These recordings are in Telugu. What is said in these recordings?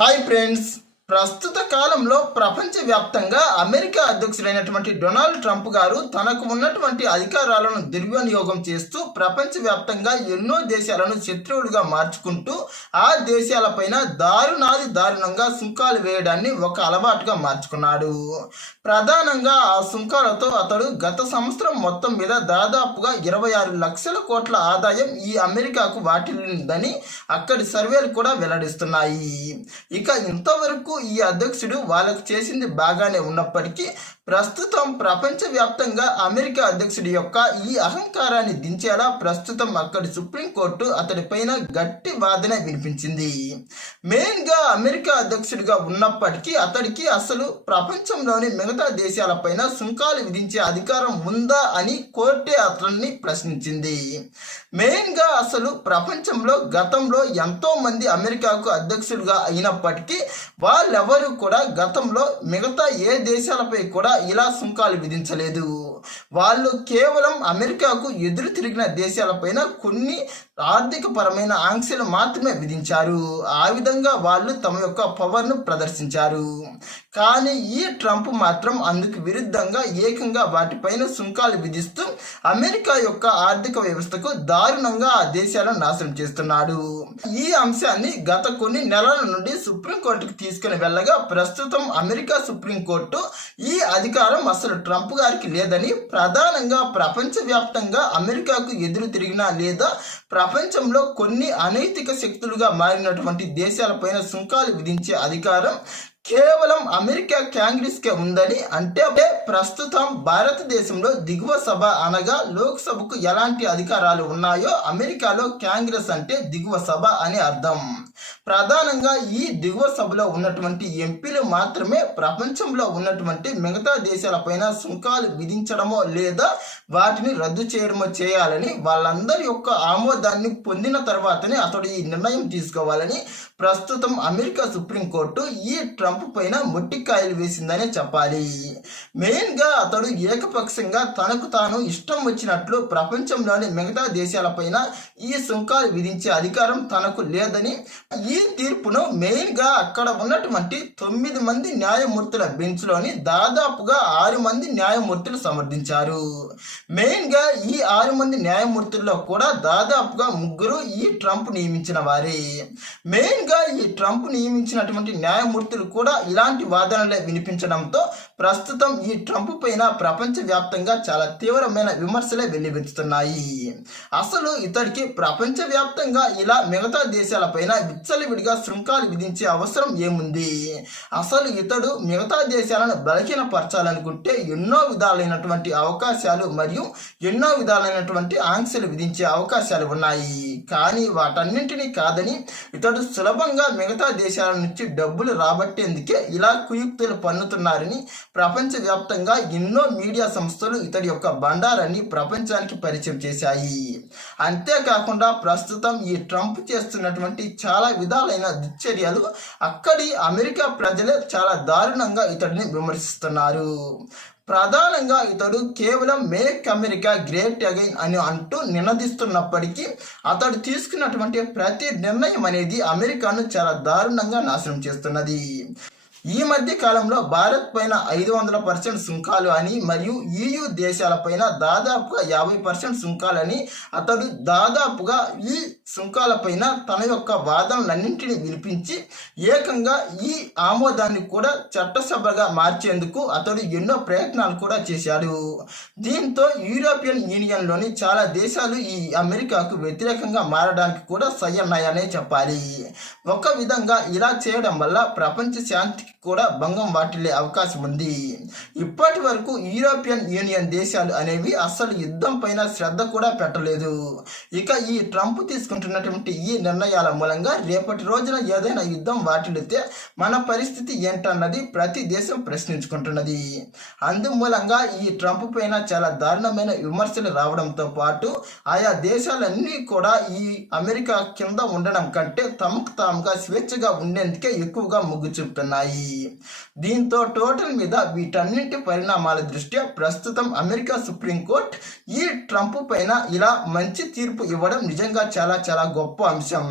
Hi friends. ప్రస్తుత కాలంలో ప్రపంచవ్యాప్తంగా అమెరికా అధ్యక్షుడైనటువంటి డొనాల్డ్ ట్రంప్ గారు తనకు ఉన్నటువంటి అధికారాలను దుర్వినియోగం చేస్తూ ప్రపంచవ్యాప్తంగా ఎన్నో దేశాలను శత్రువులుగా మార్చుకుంటూ ఆ దేశాలపైన దారుణంగా సుంకాలు వేయడాన్ని ఒక అలవాటుగా మార్చుకున్నాడు. ప్రధానంగా ఆ సుంకాలతో అతడు గత సంవత్సరం మొత్తం మీద దాదాపుగా 26 లక్షల కోట్ల ఆదాయం ఈ అమెరికాకు వాటిల్లిందని అక్కడి సర్వేలు కూడా వెల్లడిస్తున్నాయి. ఇక ఇంతవరకు ఈ అధ్యక్షుడు వాళ్ళకు చేసింది బాగానే ఉన్నప్పటికీ ప్రస్తుతం ప్రపంచవ్యాప్తంగా అమెరికా అధ్యక్షుడి యొక్క ఈ అహంకారాన్ని దించేలా ప్రస్తుతం అక్కడి సుప్రీంకోర్టు అతడిపైన గట్టి వాదన వినిపించింది. మెయిన్గా అమెరికా అధ్యక్షుడిగా ఉన్నప్పటికీ అతడికి అసలు ప్రపంచంలోని మిగతా దేశాలపైన సుంకాలు విధించే అధికారం ఉందా అని కోర్టే అతన్ని ప్రశ్నించింది. మెయిన్గా అసలు ప్రపంచంలో గతంలో ఎంతో మంది అమెరికాకు అధ్యక్షులుగా అయినప్పటికీ వాళ్ళెవరూ కూడా గతంలో మిగతా ఏ దేశాలపై కూడా ఇలా సుంకాలు విధించలేదు. వాళ్ళు కేవలం అమెరికాకు ఎదురు తిరిగిన దేశాలపైన కొన్ని ఆర్థిక పరమైన ఆంక్షలు మాత్రమే విధించారు. ఆ విధంగా వాళ్ళు తమ యొక్క పవర్ను ప్రదర్శించారు. కానీ ఈ ట్రంప్ మాత్రం అందుకు విరుద్ధంగా ఏకంగా వాటిపైన సుంకాలు విధిస్తూ అమెరికా యొక్క ఆర్థిక వ్యవస్థకు దారుణంగా ఆ దేశాలను నాశనం చేస్తున్నాడు. ఈ అంశాన్ని గత కొన్ని నెలల నుండి సుప్రీంకోర్టుకు తీసుకుని వెళ్ళగా ప్రస్తుతం అమెరికా సుప్రీంకోర్టు ఈ అధికారం అసలు ట్రంప్ గారికి లేదని, ప్రధానంగా ప్రపంచవ్యాప్తంగా అమెరికాకు ఎదురు తిరిగినా లేదా ప్రపంచంలో కొన్ని అనైతిక శక్తులుగా మారినటువంటి దేశాలపైన సుంకాలు విధించే అధికారం కేవలం అమెరికా కాంగ్రెస్కే ఉందని, అంటే ప్రస్తుతం భారతదేశంలో దిగువ సభ అనగా లోక్సభకు ఎలాంటి అధికారాలు ఉన్నాయో అమెరికాలో కాంగ్రెస్ అంటే దిగువ సభ అని అర్థం. ప్రధానంగా ఈ దిగువ సభలో ఉన్నటువంటి ఎంపీలు మాత్రమే ప్రపంచంలో ఉన్నటువంటి మిగతా దేశాలపైన సుంకాలు విధించడమో లేదా వాటిని రద్దు చేయడమో చేయాలని వాళ్ళందరి యొక్క ఆమోదాన్ని పొందిన తర్వాతనే అతడు ఈ నిర్ణయం తీసుకోవాలని ప్రస్తుతం అమెరికా సుప్రీంకోర్టు ఈ ట్రంప్ పైన మొట్టికాయలు వేసిందనే చెప్పాలి. మెయిన్గా అతడు ఏకపక్షంగా తనకు తాను ఇష్టం వచ్చినట్లు ప్రపంచంలోని మిగతా దేశాలపైన ఈ సుంకాలు విధించే అధికారం తనకు లేదని ఈ తీర్పును మెయిన్గా అక్కడ ఉన్నటువంటి 9 మంది న్యాయమూర్తుల బెంచ్లోని దాదాపుగా 6 మంది న్యాయమూర్తులు సమర్థించారు. మెయిన్గా ఈ 6 మంది న్యాయమూర్తుల్లో కూడా దాదాపుగా 3 ఈ ట్రంప్ నియమించిన వారే. మెయిన్గా ఈ ట్రంప్ నియమించినటువంటి న్యాయమూర్తులు కూడా ఇలాంటి వాదనలే వినిపించడంతో ప్రస్తుతం ఈ ట్రంప్ పైన ప్రపంచవ్యాప్తంగా చాలా తీవ్రమైన విమర్శలే వెల్లువెత్తుతున్నాయి. అసలు ఇతడికి ప్రపంచవ్యాప్తంగా ఇలా మిగతా దేశాలపైన విచ్చలవిడిగా సుంకాలు విధించే అవసరం ఏముంది? అసలు ఇతడు మిగతా దేశాలను బలహీనపరచాలనుకుంటే ఎన్నో విధాలైనటువంటి అవకాశాలు మరియు ఎన్నో విధాలైనటువంటి ఆంక్షలు విధించే అవకాశాలు ఉన్నాయి. కానీ వాటన్నింటినీ కాదని ఇతడు సులభంగా మిగతా దేశాల నుంచి డబ్బులు రాబట్టేందుకే ఇలా కుయుక్తులు పన్నుతున్నారని ప్రపంచవ్యాప్తంగా ఎన్నో మీడియా సంస్థలు ఇతడి యొక్క బండారాన్ని ప్రపంచానికి పరిచయం చేశాయి. అంతేకాకుండా ప్రస్తుతం ఈ ట్రంప్ చేస్తున్నటువంటి చాలా విధాలైన దుశ్చర్యలు అక్కడి అమెరికా ప్రజలే చాలా దారుణంగా ఇతడిని విమర్శిస్తున్నారు. ప్రధానంగా ఇతడు కేవలం మేక్ అమెరికా గ్రేట్ అగైన్ అని అంటూ నినదిస్తున్నప్పటికీ అతడు తీసుకున్నటువంటి ప్రతి నిర్ణయం అనేది అమెరికాను చాలా దారుణంగా నాశనం చేస్తున్నది. ఈ మధ్య కాలంలో భారత్ పైన 500% సుంకాలు అని మరియు EU దేశాలపైన దాదాపుగా 50% సుంకాలని అతడు దాదాపుగా ఈ సుంకాలపైన తన యొక్క వాదనలన్నింటినీ వినిపించి ఏకంగా ఈ ఆమోదాన్ని కూడా చట్టసభగా మార్చేందుకు అతడు ఎన్నో ప్రయత్నాలు కూడా చేశాడు. దీంతో యూరోపియన్ యూనియన్లోని చాలా దేశాలు ఈ అమెరికాకు వ్యతిరేకంగా మారడానికి కూడా సయ్యన్నాయనే చెప్పాలి. ఒక విధంగా ఇలా చేయడం వల్ల ప్రపంచ శాంతికి కూడా భంగం వాటిల్లే అవకాశం ఉంది. ఇప్పటి వరకు యూరోపియన్ యూనియన్ దేశాలు అనేవి అసలు యుద్ధం పైన శ్రద్ధ కూడా పెట్టలేదు. ఇక ఈ ట్రంప్ తీసుకుంటున్నటువంటి ఈ నిర్ణయాల మూలంగా రేపటి రోజున ఏదైనా యుద్ధం వాటిల్లితే మన పరిస్థితి ఏంటన్నది ప్రతి దేశం ప్రశ్నించుకుంటున్నది. అందుమూలంగా ఈ ట్రంప్ పైన చాలా దారుణమైన విమర్శలు రావడంతో పాటు ఆయా దేశాలన్నీ కూడా ఈ అమెరికా కింద ఉండడం కంటే తమకు తాముగా స్వేచ్ఛగా ఉండేందుకే ఎక్కువగా మొగ్గు చూపుతున్నాయి. దీంతో టోటల్ మీద వీటన్నింటి పరిణామాల దృష్ట్యా ప్రస్తుతం అమెరికా సుప్రీంకోర్టు ఈ ట్రంప్ పైన ఇలా మంచి తీర్పు ఇవ్వడం నిజంగా చాలా చాలా గొప్ప అంశం.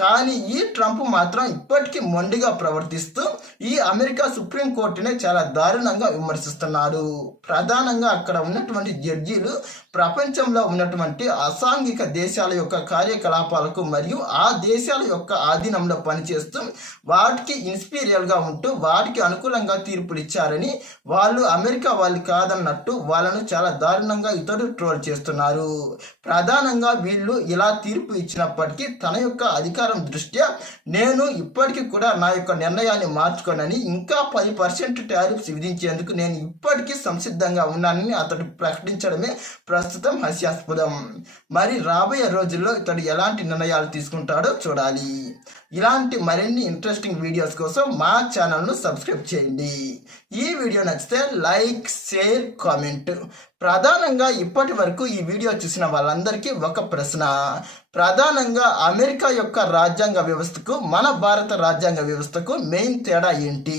కానీ ఈ ట్రంప్ మాత్రం ఇప్పటికీ మొండిగా ప్రవర్తిస్తూ ఈ అమెరికా సుప్రీంకోర్టునే చాలా దారుణంగా విమర్శిస్తున్నారు. ప్రధానంగా అక్కడ ఉన్నటువంటి జడ్జీలు ప్రపంచంలో ఉన్నటువంటి అసాంఘిక దేశాల యొక్క కార్యకలాపాలకు మరియు ఆ దేశాల యొక్క ఆధీనంలో పనిచేస్తూ వాటికి ఇన్స్పీరియల్గా ఉంటూ వాటికి అనుకూలంగా తీర్పులు ఇచ్చారని వాళ్ళు అమెరికా వాళ్ళు కాదన్నట్టు వాళ్ళను చాలా దారుణంగా ఇతరులు ట్రోల్ చేస్తున్నారు. ప్రధానంగా వీళ్ళు ఇలా తీర్పు ఇచ్చినప్పటికీ తన యొక్క అధికారం దృష్ట్యా నేను ఇప్పటికీ కూడా నా యొక్క నిర్ణయాన్ని మార్చుకోనని ఇంకా 10% టారిఫ్స్ విధించేందుకు నేను ఇప్పటికీ సంసిద్ధంగా ఉన్నానని అతడు ప్రకటించడమే ప్రస్తుతం హాస్యాస్పదం. మరి రాబోయే రోజుల్లో ఇతడు ఎలాంటి నిర్ణయాలు తీసుకుంటాడో చూడాలి. ఇలాంటి మరిన్ని ఇంట్రెస్టింగ్ వీడియోస్ కోసం మా ఛానల్ను సబ్స్క్రైబ్ చేయండి. ఈ వీడియో నచ్చితే లైక్, షేర్, కామెంట్. ప్రధానంగా ఇప్పటి వరకు ఈ వీడియో చూసిన వాళ్ళందరికీ ఒక ప్రశ్న. ప్రధానంగా అమెరికా యొక్క రాజ్యాంగ వ్యవస్థకు మన భారత రాజ్యాంగ వ్యవస్థకు మెయిన్ తేడా ఏంటి?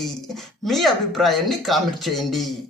మీ అభిప్రాయాన్ని కామెంట్ చేయండి.